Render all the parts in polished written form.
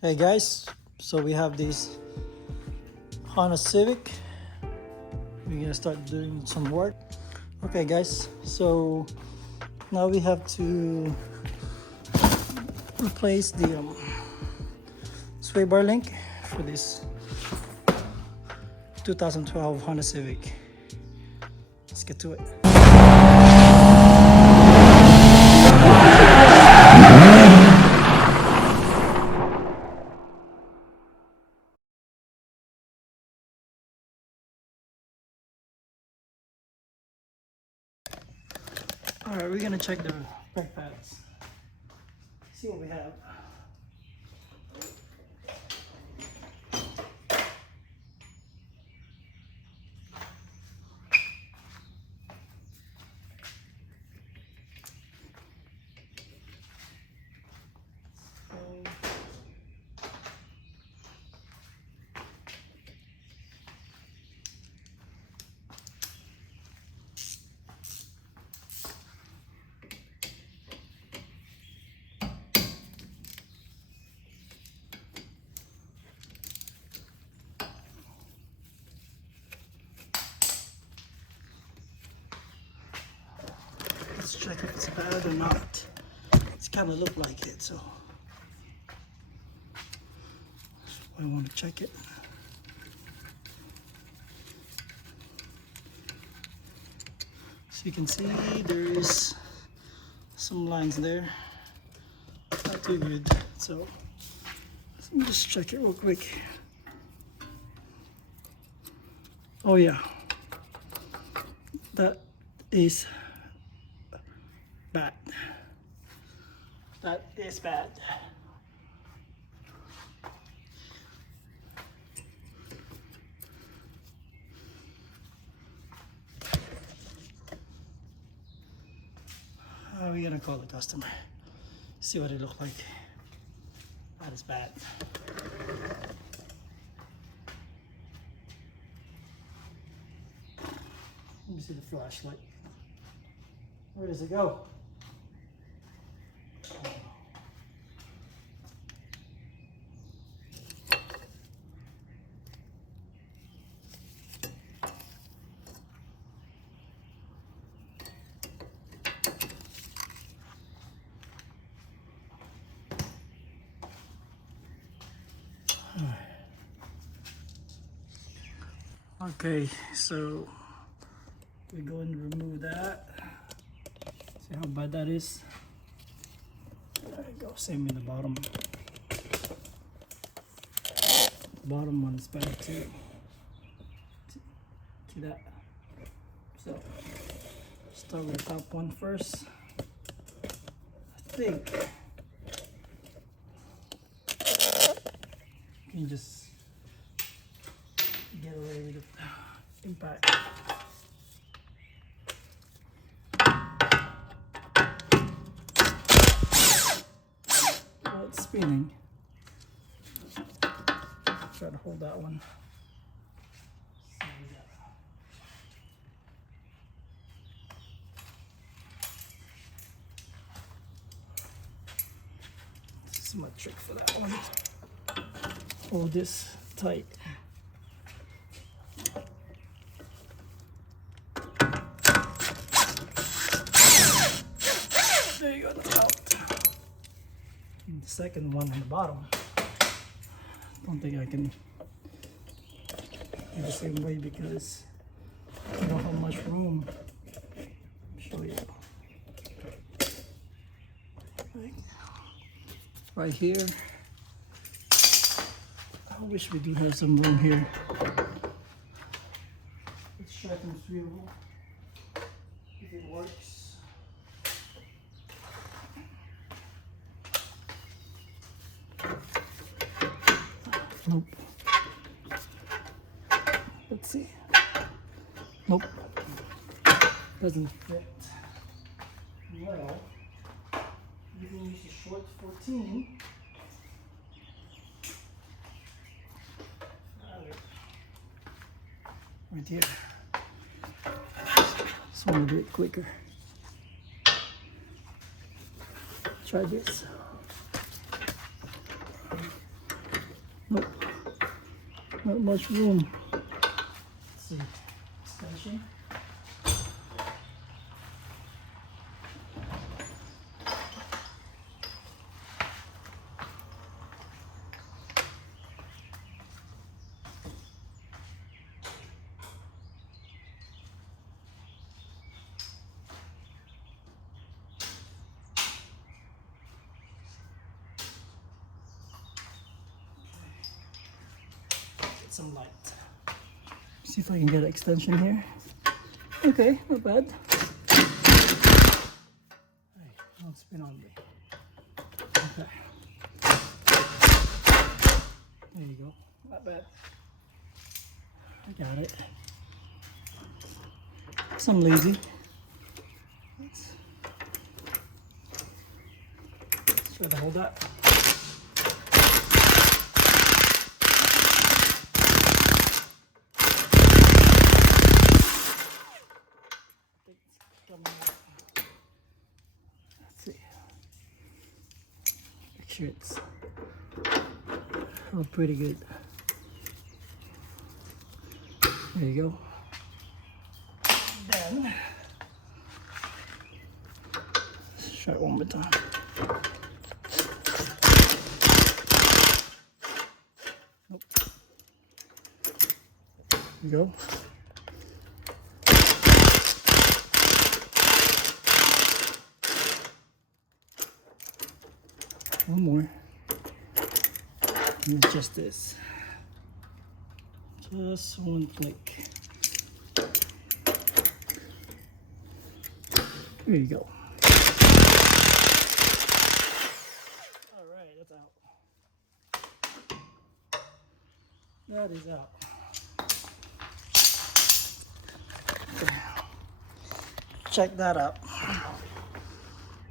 Hey guys, so we have this Honda Civic. We're gonna start doing some work. Okay guys, so now we have to replace the sway bar link for this 2012 Honda Civic. Let's get to it. Alright, we're gonna check the brake pads. See what we have. Let's check if it's bad or not. It's kind of look like it, so I want to check it. So you can see there's some lines there. Not too good. So let me just check it real quick. Oh yeah, that is bad. That is bad. We're gonna call the customer. See what it looked like. That is bad. Let me see the flashlight. Where does it go? Okay, so we're going to remove that. See how bad that is? There you go, same in the bottom. The bottom one is bad too. See that? So, start with the top one first. I think you can just get away with the impact. Well, it's spinning. Try to hold that one. This is my trick for that one. Hold this tight. There you go, that's out. And the second one on the bottom. Don't think I can do the same way because I don't have much room. I'll show you. Right here. I wish we do have some room here. Let's try some swivel. If it works. Nope. Let's see. Nope. Doesn't fit. Well, you can use the short 14. Right here. Just want to do it quicker. Try this. Not much room. Let's see. Extension. Some light. See if I can get an extension here. Okay, not bad. Hey, don't spin on me. Okay. There you go. Not bad. I got it. Some lazy. Let's try to hold that. Let's see. Make sure it's pretty good. There you go. Then let's try it one more time. Nope. There you go. One more. And just this. Just one flick. There you go. Alright, that's out. That is out. Okay. Check that out.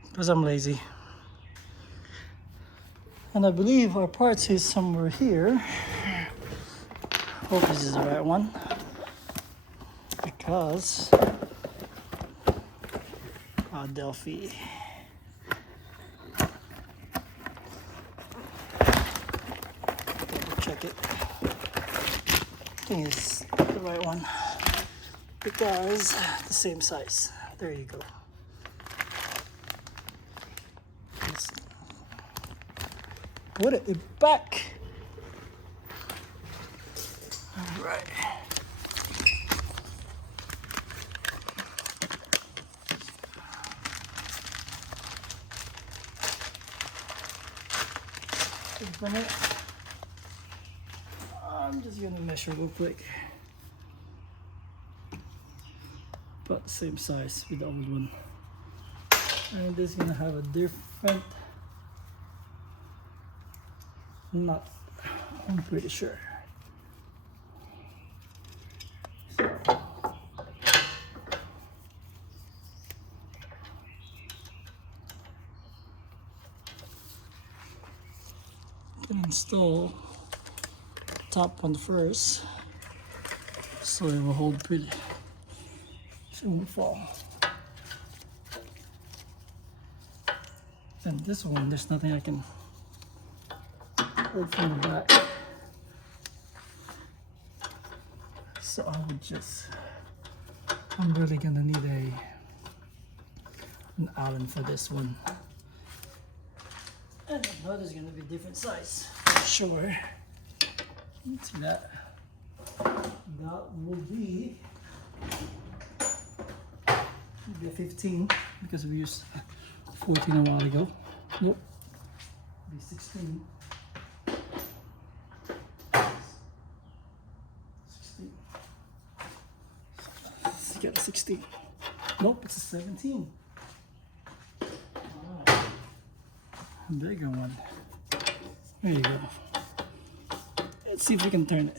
Because I'm lazy. And I believe our parts is somewhere here. Hope this is the right one. Because Delphi. Double check it. I think it's the right one. Because the same size. There you go. Let's put it back. All right. From it, I'm just gonna measure real quick. About the same size with the old one. And this is gonna have a different nut, I'm pretty sure. Install top one first so it will hold pretty, so it won't fall. And this one, there's nothing I can hold from the back, so I would just, I'm really gonna need an Allen for this one. And the nut is going to be different size, for sure. Let's see that. That will be maybe a 15 because we used 14 a while ago. Nope. It'll be 16. 16. Let's get a 16. Nope, it's a 17. Bigger one. There you go. Let's see if we can turn it.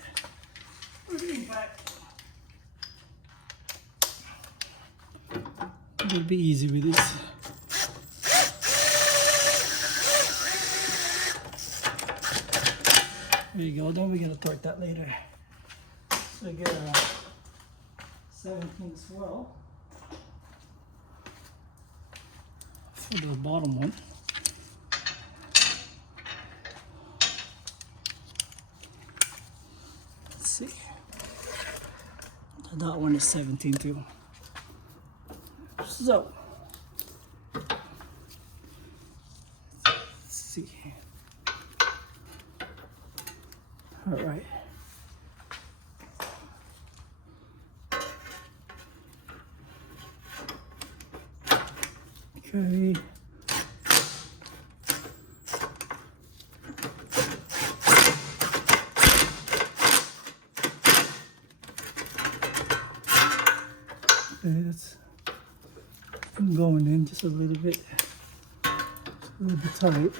We're getting back. It'll be easy with this. There you go. Then we're gonna torque that later. So get a 17 as well for the bottom one. see. That one is 17 too. So let's see. All right. Okay. That's going in just a little bit tight.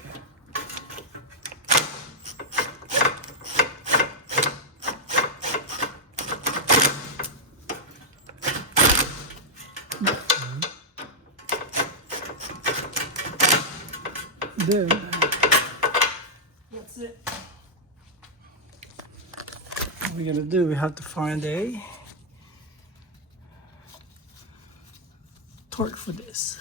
Then that's it. What we're gonna do, we have to find a torque for this.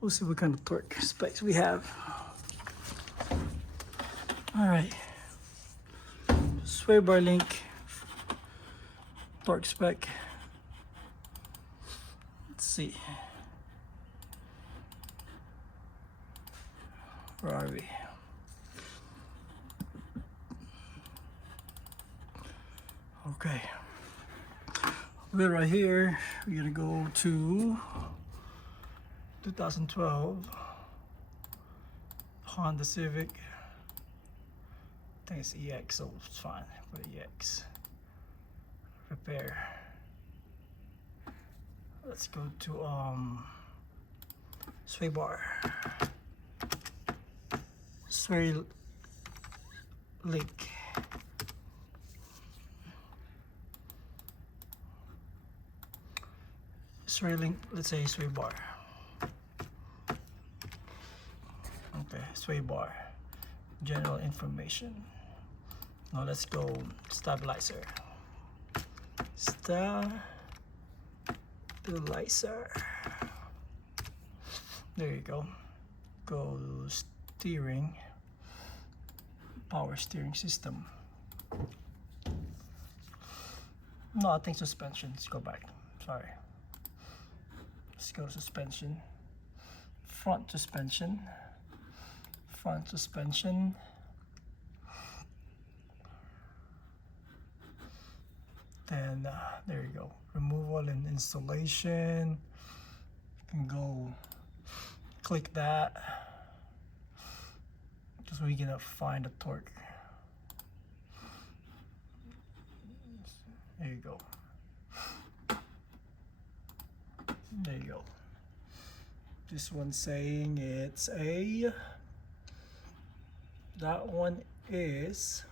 We'll see what kind of torque specs we have. All right, sway bar link torque spec. Let's see. Where are we? Okay, we're right here. We're gonna go to 2012 Honda Civic. I think it's EX, so it's fine. Put EX. Repair. Let's go to sway bar. Sway link. Sway link, let's say sway bar. Okay, sway bar. General information. Now let's go stabilizer. Stabilizer. There you go. Go steering. Power steering system. No, I think suspension. Let's go back. Sorry. Let's go to suspension. Front suspension. Front suspension. Then there you go. Removal and installation. You can go click that. Just so we can find the torque. There you go. There you go. This one's saying it's a, that one is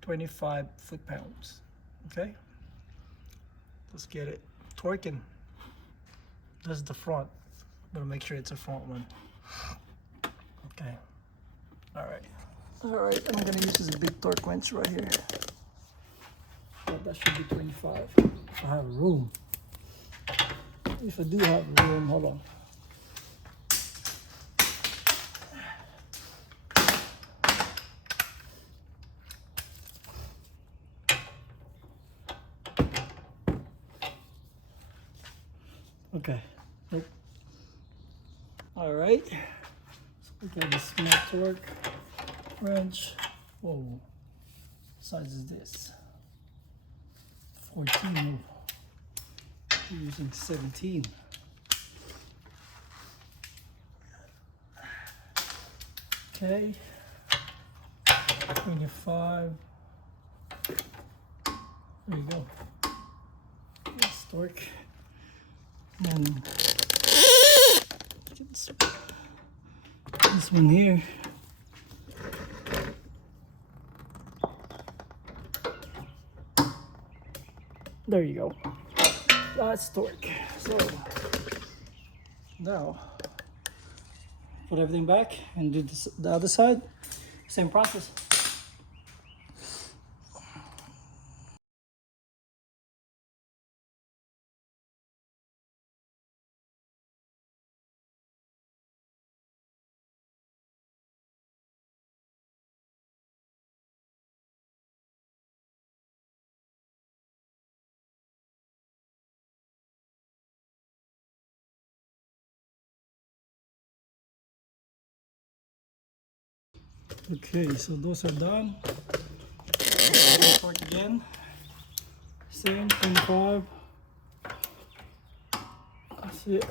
25 foot-pounds. Okay, let's get it torquing. This is the front. Gotta make sure it's a front one. Okay. All right. I'm gonna use this big torque wrench right here. But that should be 25. If I have room. If I do have room, hold on. Okay. Nope. All right. Let's look at the small torque wrench. Whoa. What size is this? 14. We're using 17. Okay. 25. There you go. Let's torque. And this one here. There you go. That's torque. So now put everything back and do this, the other side. Same process. Okay, so those are done. Torque again. Same 25. That's it.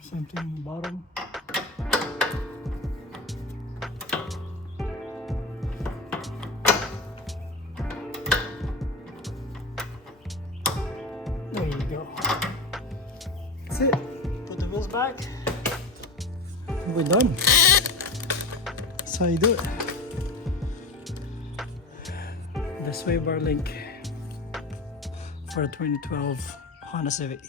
Same thing on the bottom. There you go. That's it. Put the wheels back. We're done. That's how you do it. The sway bar link for a 2012 Honda Civic.